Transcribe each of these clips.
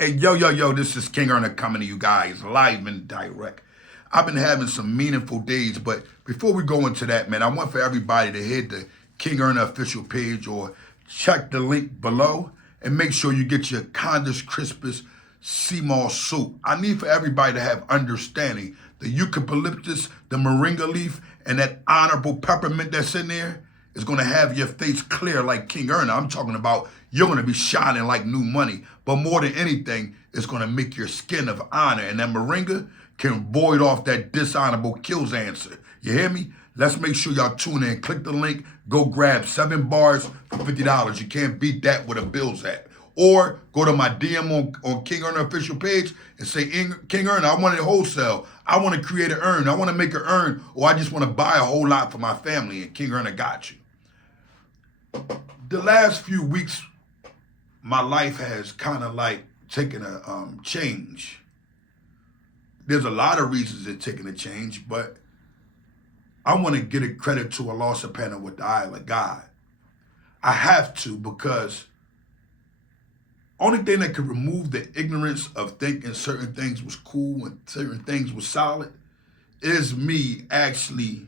Hey, yo, this is King Erner coming to you guys live and direct. I've been having some meaningful days, but before we go into that, man, I want for everybody to hit the King Erner official page or check the link below and make sure you get your Condis Crispus sea moss soup. I need for everybody to have understanding. The eucalyptus, the moringa leaf, and that honorable peppermint that's in there is going to have your face clear like King Erna. I'm talking about you're going to be shining like new money. But more than anything, it's going to make your skin of honor. And that moringa can void off that dishonorable kills answer. You hear me? Let's make sure y'all tune in. Click the link. Go grab 7 bars for $50. You can't beat that with a Bills app. Or go to my DM on King Erna official page and say, King Erna, I want it wholesale. I want to create an earn. I want to make an earn. Or I just want to buy a whole lot for my family. And King Erna got you. The last few weeks, my life has kind of like taken a change. There's a lot of reasons it's taking a change, but I want to get a credit to Allah subhanahu wa ta'ala, God. I have to, because only thing that could remove the ignorance of thinking certain things was cool and certain things was solid is me actually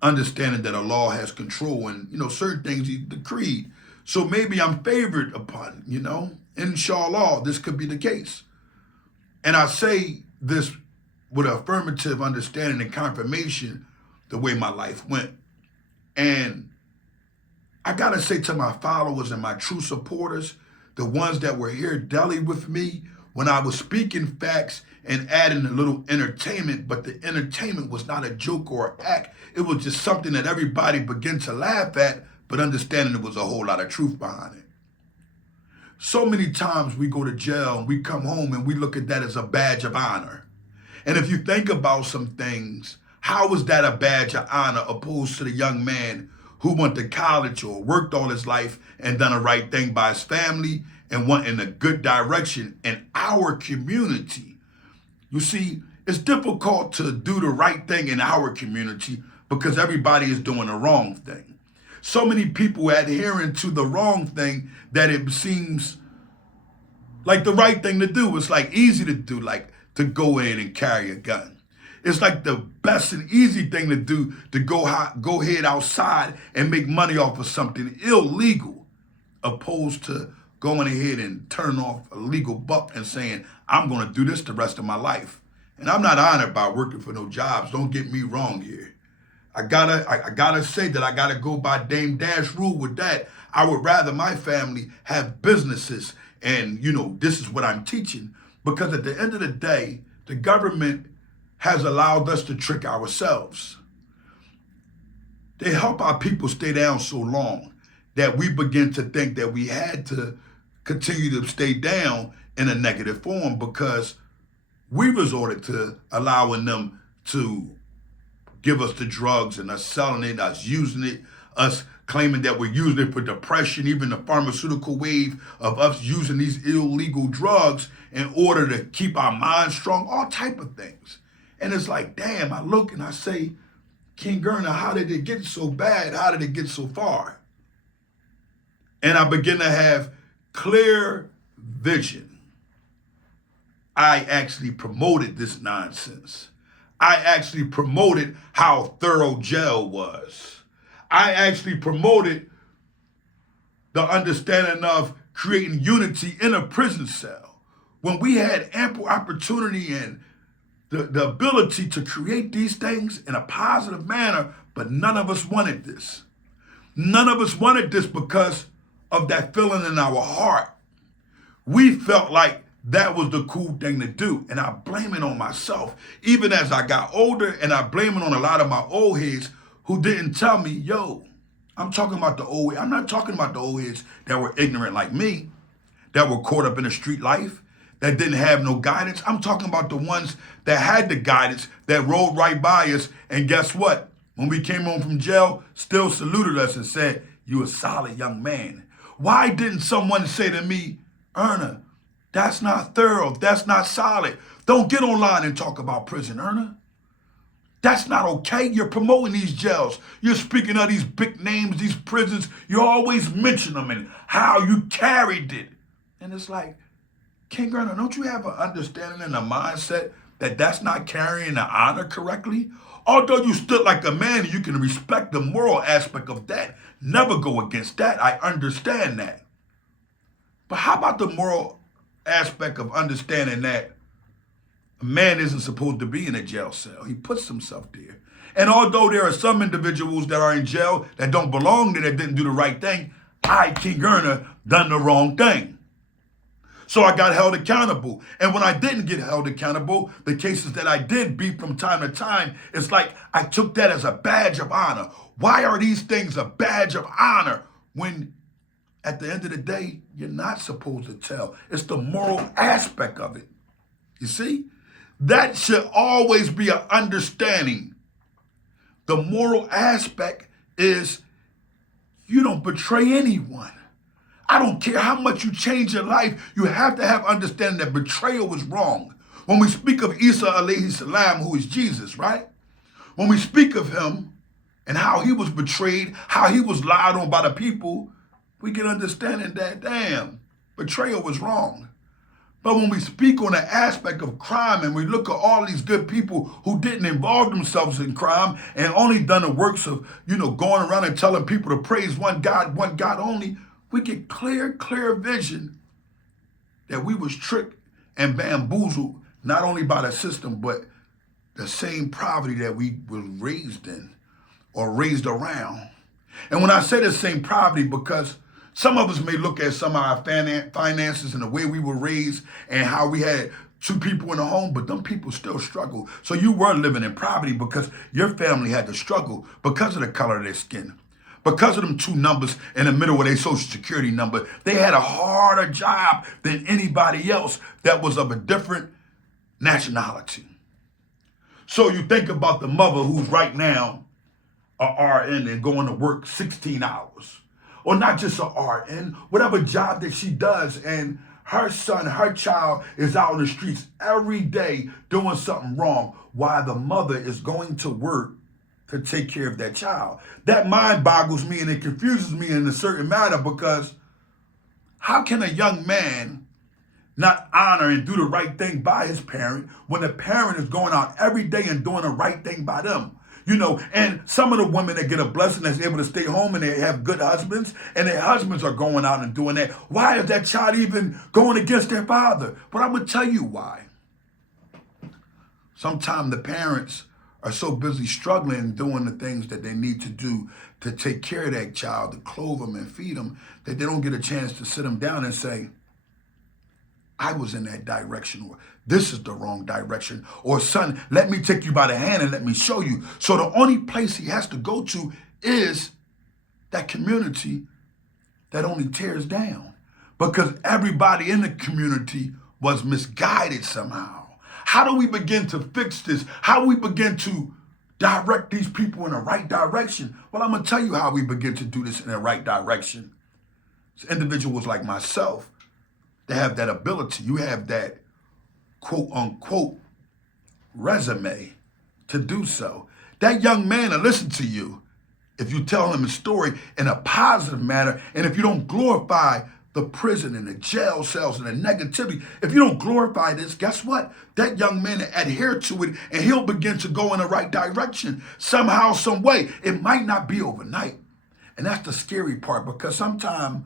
understanding that Allah has control and, certain things he decreed. So maybe I'm favored upon, inshallah, this could be the case. And I say this with affirmative understanding and confirmation the way my life went. And I got to say to my followers and my true supporters, the ones that were here daily with me, when I was speaking facts and adding a little entertainment, but the entertainment was not a joke or an act. It was just something that everybody began to laugh at, but understanding there was a whole lot of truth behind it. So many times we go to jail and we come home and we look at that as a badge of honor. And if you think about some things, how is that a badge of honor opposed to the young man who went to college or worked all his life and done the right thing by his family and went in a good direction in our community? You see, it's difficult to do the right thing in our community because everybody is doing the wrong thing. So many people adhering to the wrong thing that it seems like the right thing to do. It's like easy to do, like to go in and carry a gun. It's like the best and easy thing to do to go ahead outside and make money off of something illegal, opposed to going ahead and turning off a legal buck and saying, I'm going to do this the rest of my life. And I'm not honored by working for no jobs. Don't get me wrong here. I gotta say that I gotta go by Dame Dash rule with that. I would rather my family have businesses and, this is what I'm teaching. Because at the end of the day, the government has allowed us to trick ourselves. They help our people stay down so long that we begin to think that we had to continue to stay down in a negative form because we resorted to allowing them to give us the drugs and us selling it, us using it, us claiming that we're using it for depression, even the pharmaceutical wave of us using these illegal drugs in order to keep our minds strong, all type of things. And it's like, damn, I look and I say, King Erna, how did it get so bad? How did it get so far? And I begin to have clear vision. I actually promoted this nonsense. I actually promoted how thorough jail was. I actually promoted the understanding of creating unity in a prison cell. When we had ample opportunity and the ability to create these things in a positive manner, but none of us wanted this. None of us wanted this because of that feeling in our heart. We felt like that was the cool thing to do. And I blame it on myself, even as I got older, and I blame it on a lot of my old heads who didn't tell me, yo, I'm talking about the old, I'm not talking about the old heads that were ignorant like me, that were caught up in the street life, that didn't have no guidance. I'm talking about the ones that had the guidance, that rolled right by us. And guess what? When we came home from jail, still saluted us and said, you a solid young man. Why didn't someone say to me, Erna, that's not thorough, that's not solid. Don't get online and talk about prison, Erna. That's not okay. You're promoting these jails. You're speaking of these big names, these prisons. You always mention them and how you carried it. And it's like, King Garner, don't you have an understanding and a mindset that that's not carrying the honor correctly? Although you stood like a man and you can respect the moral aspect of that, never go against that. I understand that. But how about the moral aspect of understanding that a man isn't supposed to be in a jail cell? He puts himself there. And although there are some individuals that are in jail that don't belong there, that didn't do the right thing, I, King Garner, done the wrong thing. So I got held accountable. And when I didn't get held accountable, the cases that I did beat from time to time, it's like I took that as a badge of honor. Why are these things a badge of honor when at the end of the day, you're not supposed to tell? It's the moral aspect of it. You see? That should always be an understanding. The moral aspect is you don't betray anyone. I don't care how much you change your life, you have to have understanding that betrayal is wrong. When we speak of Isa alayhi salam, who is Jesus, right? When we speak of him and how he was betrayed, how he was lied on by the people, we get understanding that, damn, betrayal was wrong. But when we speak on the aspect of crime and we look at all these good people who didn't involve themselves in crime and only done the works of, going around and telling people to praise one God only, we get clear vision that we was tricked and bamboozled not only by the system, but the same poverty that we were raised in or raised around. And when I say the same poverty, because some of us may look at some of our finances and the way we were raised and how we had two people in the home, but them people still struggle. So you were living in poverty because your family had to struggle because of the color of their skin. Because of them two numbers in the middle of their social security number, they had a harder job than anybody else that was of a different nationality. So you think about the mother who's right now a RN and going to work 16 hours. Or not just a RN, whatever job that she does, and her son, her child is out in the streets every day doing something wrong while the mother is going to work to take care of that child. That mind boggles me and it confuses me in a certain matter, because how can a young man not honor and do the right thing by his parent when the parent is going out every day and doing the right thing by them? And some of the women that get a blessing that's able to stay home and they have good husbands and their husbands are going out and doing that. Why is that child even going against their father? But I'm going to tell you why. Sometimes the parents are so busy struggling doing the things that they need to do to take care of that child, to clothe them and feed them, that they don't get a chance to sit them down and say, I was in that direction, or this is the wrong direction, or son, let me take you by the hand and let me show you. So the only place he has to go to is that community that only tears down, because everybody in the community was misguided somehow. How do we begin to fix this? How do we begin to direct these people in the right direction? Well, I'm going to tell you how we begin to do this in the right direction. It's individuals like myself that have that ability. You have that quote unquote resume to do so. That young man will listen to you if you tell him a story in a positive manner, and if you don't glorify the prison and the jail cells and the negativity, if you don't glorify this, guess what? That young man will adhere to it and he'll begin to go in the right direction somehow, some way. It might not be overnight. And that's the scary part, because sometimes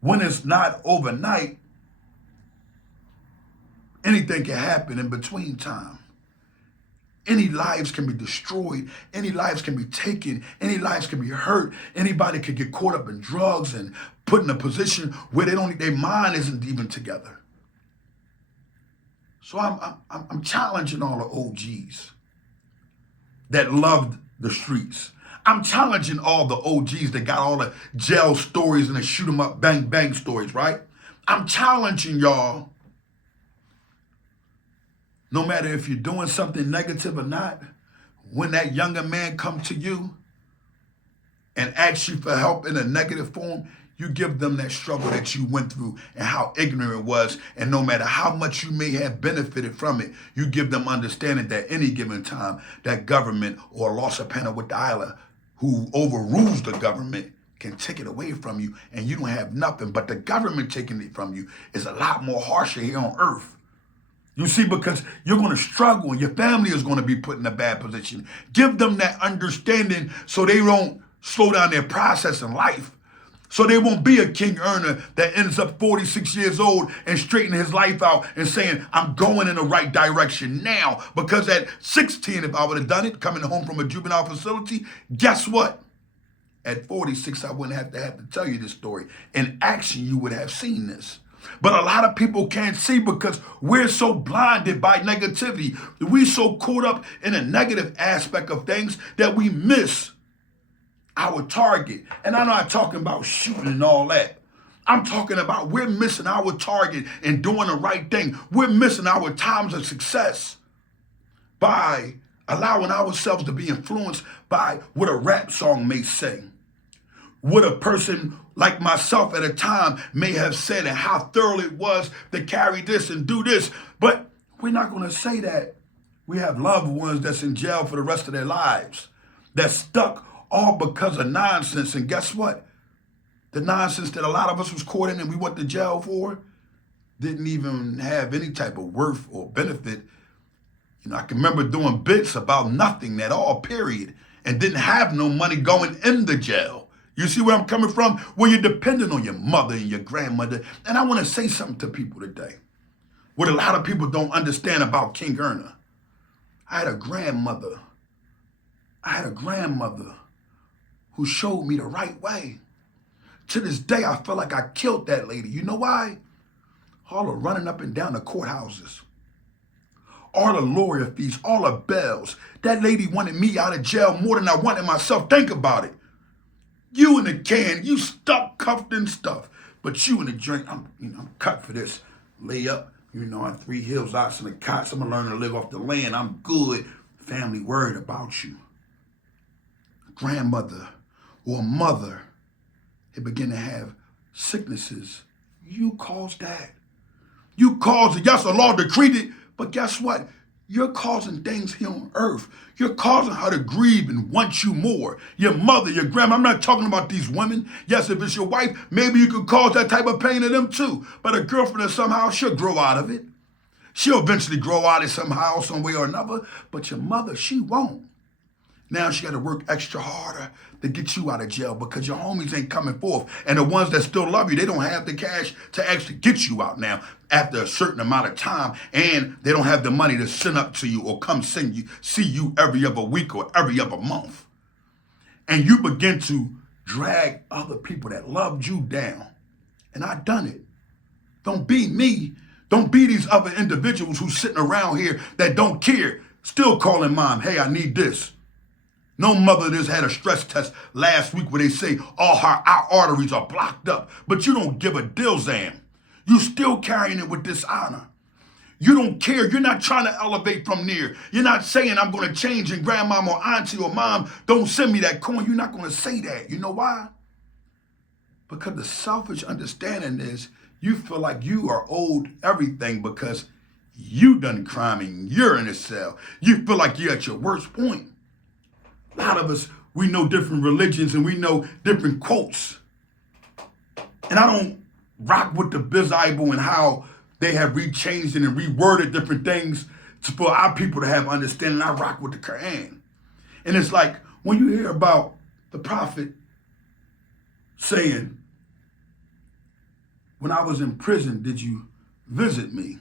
when it's not overnight, anything can happen in between time. Any lives can be destroyed. Any lives can be taken. Any lives can be hurt. Anybody could get caught up in drugs and put in a position where their mind isn't even together. So I'm challenging all the OGs that loved the streets. I'm challenging all the OGs that got all the jail stories and the shoot 'em up, bang, bang stories, right? I'm challenging y'all. No matter if you're doing something negative or not, when that younger man comes to you and asks you for help in a negative form, you give them that struggle that you went through and how ignorant it was. And no matter how much you may have benefited from it, you give them understanding that any given time, that government or Los Apena with the island who overrules the government can take it away from you and you don't have nothing, but the government taking it from you is a lot more harsher here on earth. You see, because you're going to struggle and your family is going to be put in a bad position. Give them that understanding so they don't slow down their process in life. So they won't be a king earner that ends up 46 years old and straightening his life out and saying, I'm going in the right direction now. Because at 16, if I would have done it, coming home from a juvenile facility, guess what? At 46, I wouldn't have to tell you this story. In action, you would have seen this. But a lot of people can't see because we're so blinded by negativity. We're so caught up in a negative aspect of things that we miss our target. And I'm not talking about shooting and all that. I'm talking about we're missing our target and doing the right thing. We're missing our times of success by allowing ourselves to be influenced by what a rap song may say, what a person like myself at a time may have said, and how thorough it was to carry this and do this. But we're not going to say that. We have loved ones that's in jail for the rest of their lives, that's stuck all because of nonsense. And guess what? The nonsense that a lot of us was caught in and we went to jail for didn't even have any type of worth or benefit. You know, I can remember doing bits about nothing at all, period, and didn't have no money going in the jail. You see where I'm coming from? Where you're dependent on your mother and your grandmother. And I want to say something to people today. What a lot of people don't understand about King Erna. I had a grandmother who showed me the right way. To this day, I feel like I killed that lady. You know why? All the running up and down the courthouses, all the lawyer fees, all the bells. That lady wanted me out of jail more than I wanted myself. Think about it. You in the can, you stuck, cuffed and stuff. But you in the drink, I'm cut for this. Lay up, on 3 hills, ox and the cots. I'm gonna learn to live off the land. I'm good. Family worried about you. Grandmother or mother, they begin to have sicknesses. You caused that. You caused it. Yes, the law decreed it, but guess what? You're causing things here on earth. You're causing her to grieve and want you more. Your mother, your grandma. I'm not talking about these women. Yes, if it's your wife, maybe you could cause that type of pain to them too. But a girlfriend, somehow, she'll grow out of it. She'll eventually grow out of it somehow, some way or another. But your mother, she won't. Now she got to work extra harder to get you out of jail because your homies ain't coming forth. And the ones that still love you, they don't have the cash to actually get you out now after a certain amount of time. And they don't have the money to send up to you or come see you every other week or every other month. And you begin to drag other people that loved you down. And I done it. Don't be me. Don't be these other individuals who's sitting around here that don't care. Still calling mom, hey, I need this. No mother just had a stress test last week where they say all her arteries are blocked up, but you don't give a dilzam. You still carrying it with dishonor. You don't care. You're not trying to elevate from there. You're not saying I'm going to change and grandmama or auntie or mom, don't send me that coin. You're not going to say that. You know why? Because the selfish understanding is you feel like you are owed everything because you done crime and you're in a cell. You feel like you're at your worst point. A lot of us, we know different religions and we know different quotes. And I don't rock with the Bible and how they have rechanged and reworded different things for our people to have understanding. I rock with the Quran. And it's like when you hear about the prophet saying, when I was in prison, did you visit me?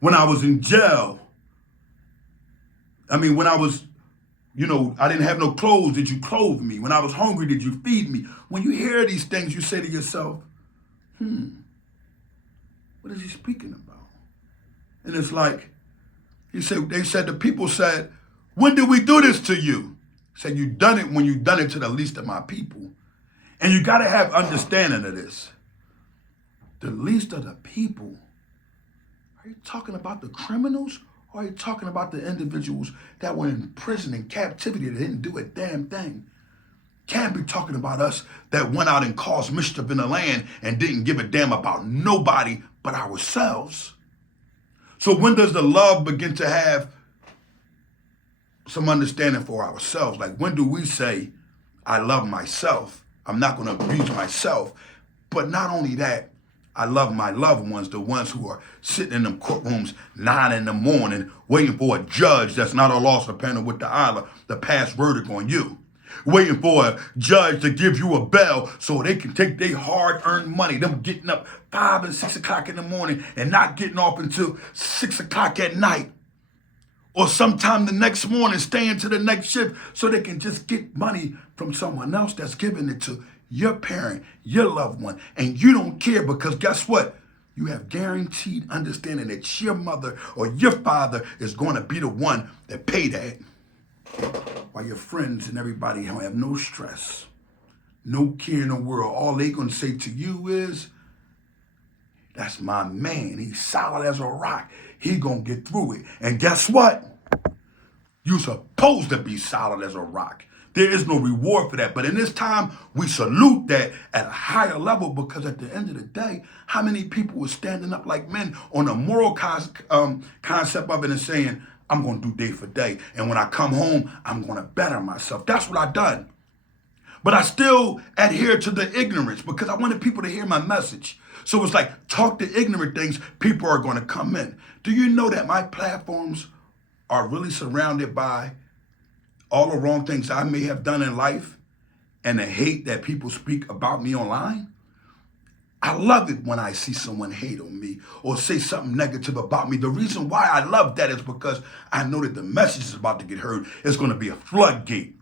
When I was in jail, when I was I didn't have no clothes. Did you clothe me? When I was hungry, did you feed me? When you hear these things, you say to yourself, what is he speaking about? And it's like, they said, the people said, when did we do this to you? He said, you done it when you done it to the least of my people. And you got to have understanding of this. The least of the people. Are you talking about the criminals? Or are you talking about the individuals that were in prison and captivity that didn't do a damn thing? Can't be talking about us that went out and caused mischief in the land and didn't give a damn about nobody but ourselves. So when does the love begin to have some understanding for ourselves? Like when do we say, I love myself? I'm not going to abuse myself. But not only that, I love my loved ones, the ones who are sitting in them courtrooms 9 in the morning, waiting for a judge that's not a loss dependent with the Allah to pass verdict on you. Waiting for a judge to give you a bell so they can take their hard-earned money, them getting up 5 and 6 o'clock in the morning and not getting off until 6 o'clock at night. Or sometime the next morning, staying to the next shift so they can just get money from someone else that's giving it to your parent, your loved one, and you don't care because guess what? You have guaranteed understanding that your mother or your father is going to be the one that pay that. While your friends and everybody have no stress, no care in the world. All they going to say to you is, that's my man. He's solid as a rock. He going to get through it. And guess what? You're supposed to be solid as a rock. There is no reward for that. But in this time, we salute that at a higher level because at the end of the day, how many people were standing up like men on a moral concept of it and saying, I'm going to do day for day. And when I come home, I'm going to better myself. That's what I've done. But I still adhere to the ignorance because I wanted people to hear my message. So it's like, talk the ignorant things, people are going to come in. Do you know that my platforms are really surrounded by all the wrong things I may have done in life and the hate that people speak about me online? I love it when I see someone hate on me or say something negative about me. The reason why I love that is because I know that the message is about to get heard. It's going to be a floodgate.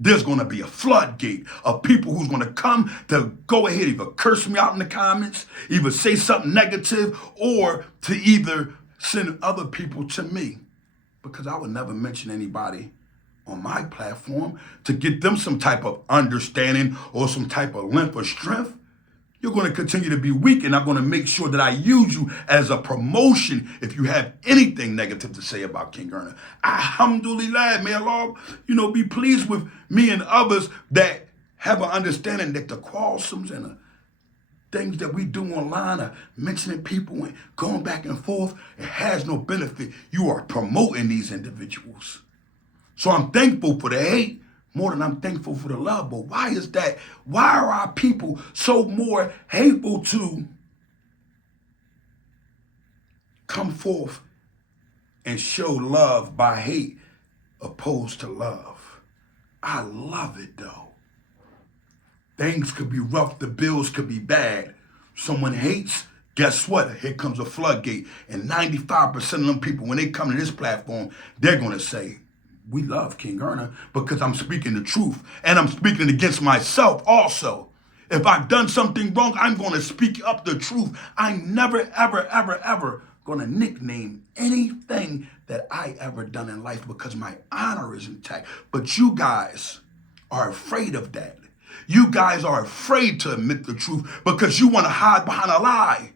There's going to be a floodgate of people who's going to come to go ahead, either curse me out in the comments, either say something negative, or to either send other people to me. Because I would never mention anybody on my platform to get them some type of understanding or some type of length or strength. You're going to continue to be weak, and I'm going to make sure that I use you as a promotion if you have anything negative to say about King Erna. Alhamdulillah, may Allah, be pleased with me and others that have an understanding that the quarrelsomes and the things that we do online are mentioning people and going back and forth. It has no benefit. You are promoting these individuals. So I'm thankful for the hate more than I'm thankful for the love. But why is that? Why are our people so more hateful to come forth and show love by hate opposed to love? I love it though. Things could be rough, the bills could be bad. Someone hates, guess what? Here comes a floodgate. And 95% of them people, when they come to this platform, they're going to say, we love King Erna because I'm speaking the truth. And I'm speaking against myself also. If I've done something wrong, I'm going to speak up the truth. I'm never, ever, ever, ever going to nickname anything that I ever done in life because my honor is intact. But you guys are afraid of that. You guys are afraid to admit the truth because you want to hide behind a lie.